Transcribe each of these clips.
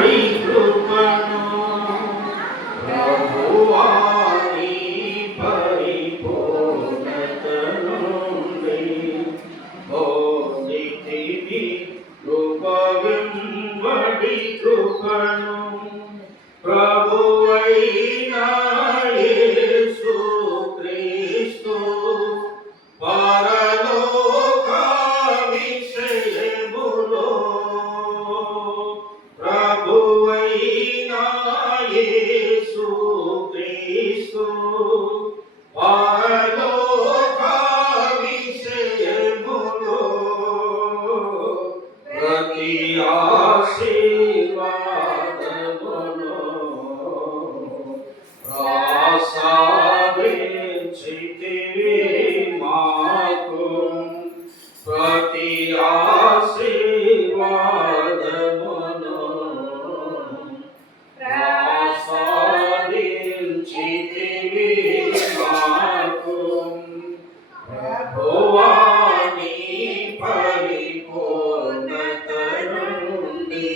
కృపను ప్రభువా నీ పరిపూర్ణత నుండి బోధితివి కృప వెంబడి కృపను ప్రభువైన యేసు క్రీస్తు పరలోక విషయములో ప్రభువైన యేసు క్రీస్తు పరలోక విషయములో ప్రతి ఆశీర్వాదమును ప్రసాదించితివి మాకు ప్రతి ఆశీర్వాదమును ప్రసాదించితివి మాకు ప్రభువా నీ పరిపూర్ణత నుండి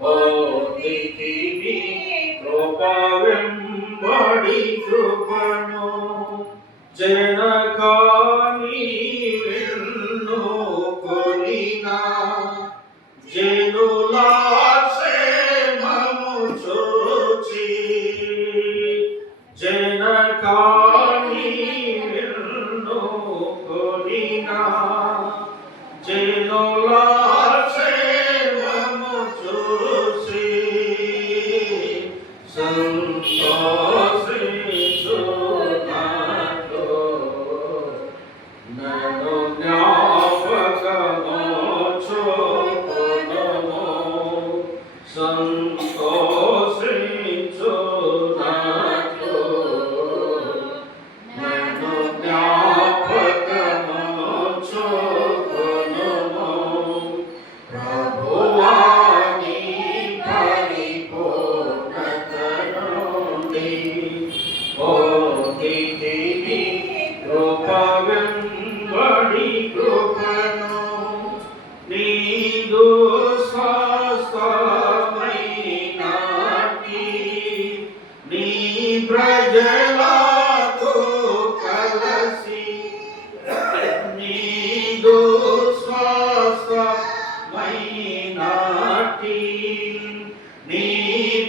బోధితివి కృప వెంబడి కృపను జనకాని వెన్నుకొనినా జనుల క్షేమము చూచి జనకాని వెన్నుకొనినా జనుల క్షేమము చూసి సంతోషించునాతో నన్ను జ్ఞాపకము చూపుము సంతోషించునాతో నన్ను జ్ఞాపకము చూపుము ప్రభువా నీ పరిపూర్ణత నుండి బోధితివి కృప వెంబడి కృపను నీదు స్వస్థమైనాటి నీ ప్రజలతో కలసి నీదు స్వస్థమైనాటి నీ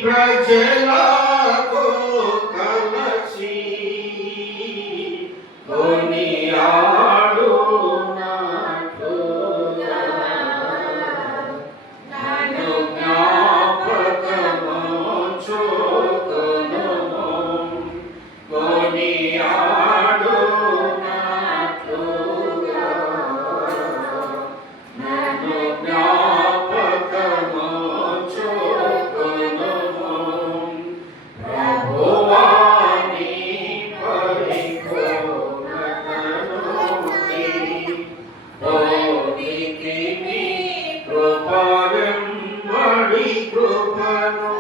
ప్రజలతో కలసి కొనియాడునట్లుగా నన్ను జ్ఞాపకము చూపుము కొనియాడునట్లుగా నన్ను జ్ఞాపకము చూపుము ప్రభువా నీ పరిపూర్ణత నుండి బోధితివి కృప వెంబడి కృపను